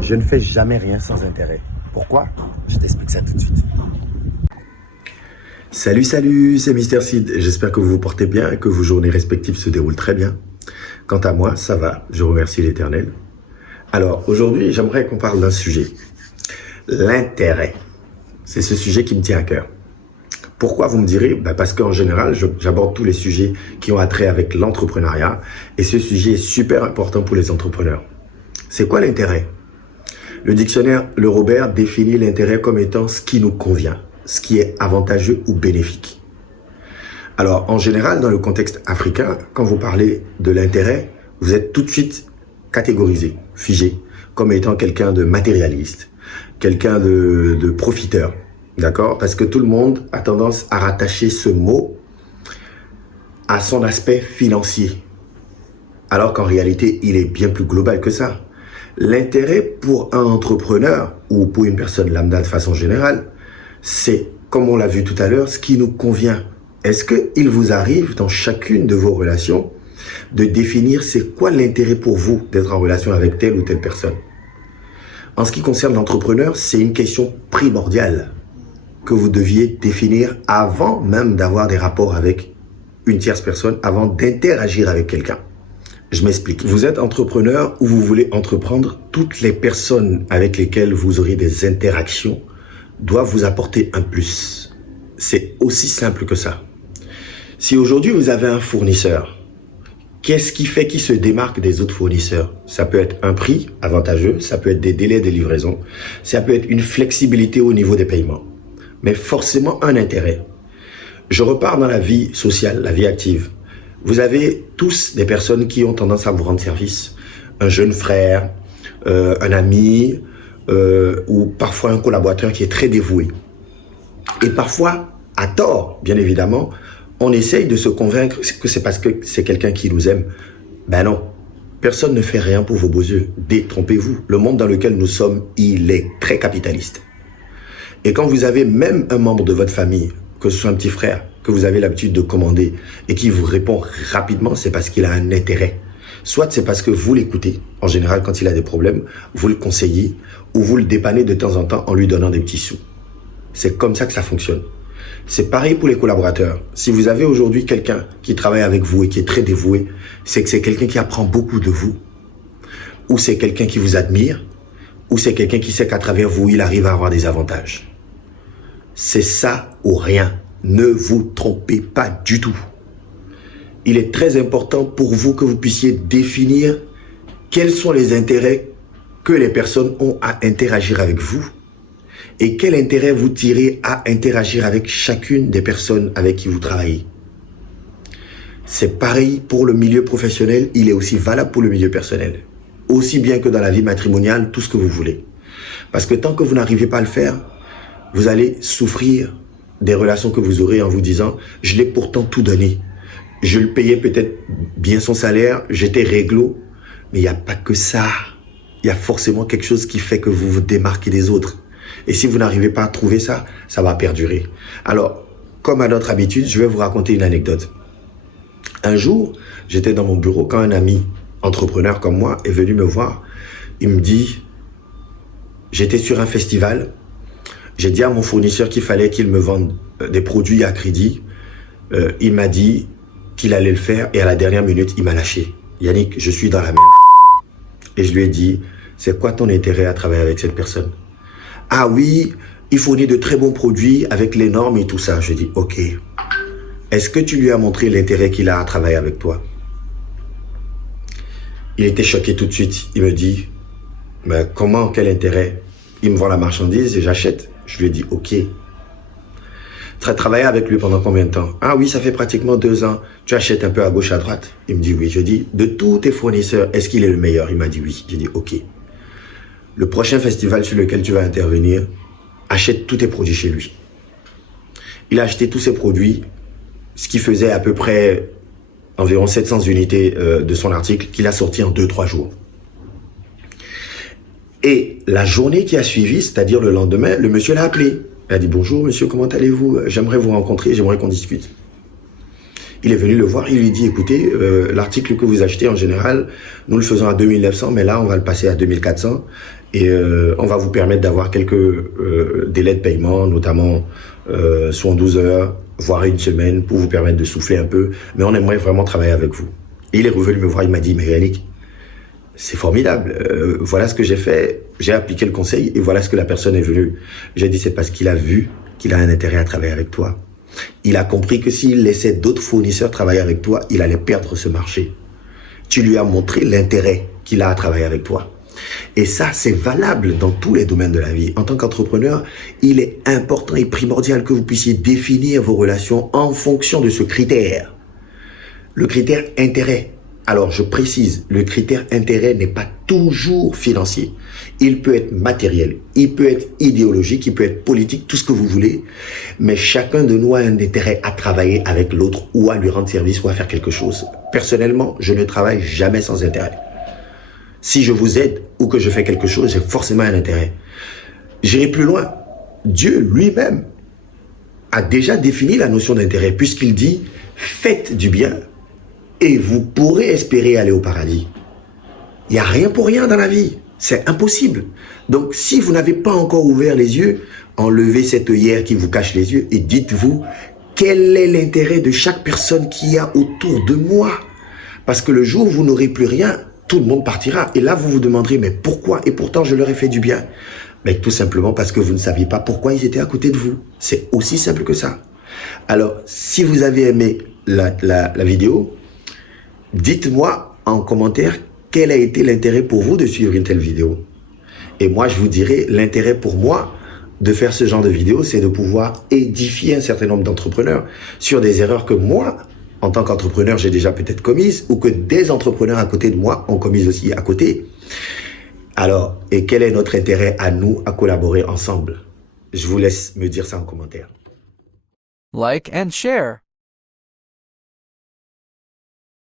Je ne fais jamais rien sans intérêt. Pourquoi? Je t'explique ça tout de suite. Salut, c'est Mister Sid. J'espère que vous vous portez bien et que vos journées respectives se déroulent très bien. Quant à moi, ça va. Je remercie l'Éternel. Alors, aujourd'hui, j'aimerais qu'on parle d'un sujet. L'intérêt. C'est ce sujet qui me tient à cœur. Pourquoi, vous me direz? Parce qu'en général, j'aborde tous les sujets qui ont attrait avec l'entrepreneuriat et ce sujet est super important pour les entrepreneurs. C'est quoi l'intérêt? Le dictionnaire Le Robert définit l'intérêt comme étant ce qui nous convient, ce qui est avantageux ou bénéfique. Alors, en général, dans le contexte africain, quand vous parlez de l'intérêt, vous êtes tout de suite catégorisé, figé, comme étant quelqu'un de matérialiste, quelqu'un de profiteur. D'accord? Parce que tout le monde a tendance à rattacher ce mot à son aspect financier. Alors qu'en réalité, il est bien plus global que ça. L'intérêt pour un entrepreneur ou pour une personne lambda de façon générale, c'est, comme on l'a vu tout à l'heure, ce qui nous convient. Est-ce qu'il vous arrive dans chacune de vos relations de définir c'est quoi l'intérêt pour vous d'être en relation avec telle ou telle personne? En ce qui concerne l'entrepreneur, c'est une question primordiale que vous deviez définir avant même d'avoir des rapports avec une tierce personne, avant d'interagir avec quelqu'un. Je m'explique. Vous êtes entrepreneur ou vous voulez entreprendre, toutes les personnes avec lesquelles vous aurez des interactions doivent vous apporter un plus. C'est aussi simple que ça. Si aujourd'hui vous avez un fournisseur, qu'est-ce qui fait qu'il se démarque des autres fournisseurs? Ça peut être un prix avantageux, ça peut être des délais de livraison, ça peut être une flexibilité au niveau des paiements. Mais forcément un intérêt. Je repars dans la vie sociale, la vie active. Vous avez tous des personnes qui ont tendance à vous rendre service. Un jeune frère, un ami, ou parfois un collaborateur qui est très dévoué. Et parfois, à tort, bien évidemment, on essaye de se convaincre que c'est parce que c'est quelqu'un qui nous aime. Ben non, personne ne fait rien pour vos beaux yeux. Détrompez-vous. Le monde dans lequel nous sommes, il est très capitaliste. Et quand vous avez même un membre de votre famille, que ce soit un petit frère, que vous avez l'habitude de commander et qui vous répond rapidement, c'est parce qu'il a un intérêt. Soit c'est parce que vous l'écoutez, en général quand il a des problèmes, vous le conseillez ou vous le dépannez de temps en temps en lui donnant des petits sous. C'est comme ça que ça fonctionne. C'est pareil pour les collaborateurs. Si vous avez aujourd'hui quelqu'un qui travaille avec vous et qui est très dévoué, c'est que c'est quelqu'un qui apprend beaucoup de vous. Ou c'est quelqu'un qui vous admire, ou c'est quelqu'un qui sait qu'à travers vous, il arrive à avoir des avantages. C'est ça ou rien. Ne vous trompez pas du tout. Il est très important pour vous que vous puissiez définir quels sont les intérêts que les personnes ont à interagir avec vous et quel intérêt vous tirez à interagir avec chacune des personnes avec qui vous travaillez. C'est pareil pour le milieu professionnel, il est aussi valable pour le milieu personnel. Aussi bien que dans la vie matrimoniale, tout ce que vous voulez. Parce que tant que vous n'arrivez pas à le faire, vous allez souffrir des relations que vous aurez en vous disant « je l'ai pourtant tout donné ». Je le payais peut-être bien son salaire, j'étais réglo, mais il n'y a pas que ça. Il y a forcément quelque chose qui fait que vous vous démarquez des autres. Et si vous n'arrivez pas à trouver ça, ça va perdurer. Alors, comme à notre habitude, je vais vous raconter une anecdote. Un jour, j'étais dans mon bureau quand un ami entrepreneur comme moi est venu me voir. Il me dit, j'étais sur un festival, j'ai dit à mon fournisseur qu'il fallait qu'il me vende des produits à crédit. Il m'a dit qu'il allait le faire et à la dernière minute, il m'a lâché. Yannick, je suis dans la merde. Et je lui ai dit, c'est quoi ton intérêt à travailler avec cette personne? Ah oui, il fournit de très bons produits avec les normes et tout ça. Je dis, ok. Est-ce que tu lui as montré l'intérêt qu'il a à travailler avec toi? Il était choqué tout de suite. Il me dit, mais comment, quel intérêt? Il me vend la marchandise et j'achète. Je lui ai dit, ok. Tu as travaillé avec lui pendant combien de temps? Ah oui, ça fait pratiquement 2 ans. Tu achètes un peu à gauche, à droite? Il me dit oui. Je dis, de tous tes fournisseurs, est-ce qu'il est le meilleur? Il m'a dit oui. J'ai dit, ok. Le prochain festival sur lequel tu vas intervenir, achète tous tes produits chez lui. Il a acheté tous ses produits, ce qui faisait à peu près environ 700 unités de son article qu'il a sorti en 2-3 jours. Et la journée qui a suivi, c'est-à-dire le lendemain, le monsieur l'a appelé. Il a dit « Bonjour monsieur, comment allez-vous? J'aimerais vous rencontrer, j'aimerais qu'on discute. » Il est venu le voir, il lui dit, écoutez, l'article que vous achetez en général, nous le faisons à 2900, mais là, on va le passer à 2400 et on va vous permettre d'avoir quelques délais de paiement, notamment soit en 12 heures, voire une semaine, pour vous permettre de souffler un peu, mais on aimerait vraiment travailler avec vous. Et il est revenu me voir, il m'a dit, mais Yannick, c'est formidable, voilà ce que j'ai fait, j'ai appliqué le conseil et voilà ce que la personne est venue. J'ai dit, c'est parce qu'il a vu qu'il a un intérêt à travailler avec toi. Il a compris que s'il laissait d'autres fournisseurs travailler avec toi, il allait perdre ce marché. Tu lui as montré l'intérêt qu'il a à travailler avec toi. Et ça, c'est valable dans tous les domaines de la vie. En tant qu'entrepreneur, il est important et primordial que vous puissiez définir vos relations en fonction de ce critère. Le critère intérêt. Alors, je précise, le critère intérêt n'est pas toujours financier. Il peut être matériel, il peut être idéologique, il peut être politique, tout ce que vous voulez. Mais chacun de nous a un intérêt à travailler avec l'autre ou à lui rendre service ou à faire quelque chose. Personnellement, je ne travaille jamais sans intérêt. Si je vous aide ou que je fais quelque chose, j'ai forcément un intérêt. J'irai plus loin. Dieu lui-même a déjà défini la notion d'intérêt puisqu'il dit « faites du bien ». Et vous pourrez espérer aller au paradis. Il n'y a rien pour rien dans la vie. C'est impossible. Donc, si vous n'avez pas encore ouvert les yeux, enlevez cette œillère qui vous cache les yeux et dites-vous quel est l'intérêt de chaque personne qu'il y a autour de moi. Parce que le jour où vous n'aurez plus rien, tout le monde partira. Et là, vous vous demanderez, mais pourquoi? Et pourtant, je leur ai fait du bien. Mais tout simplement parce que vous ne saviez pas pourquoi ils étaient à côté de vous. C'est aussi simple que ça. Alors, si vous avez aimé la vidéo, dites-moi en commentaire quel a été l'intérêt pour vous de suivre une telle vidéo. Et moi, je vous dirai, l'intérêt pour moi de faire ce genre de vidéo, c'est de pouvoir édifier un certain nombre d'entrepreneurs sur des erreurs que moi, en tant qu'entrepreneur, j'ai déjà peut-être commises ou que des entrepreneurs à côté de moi ont commises aussi à côté. Alors, et quel est notre intérêt à nous à collaborer ensemble? Je vous laisse me dire ça en commentaire. Like and share.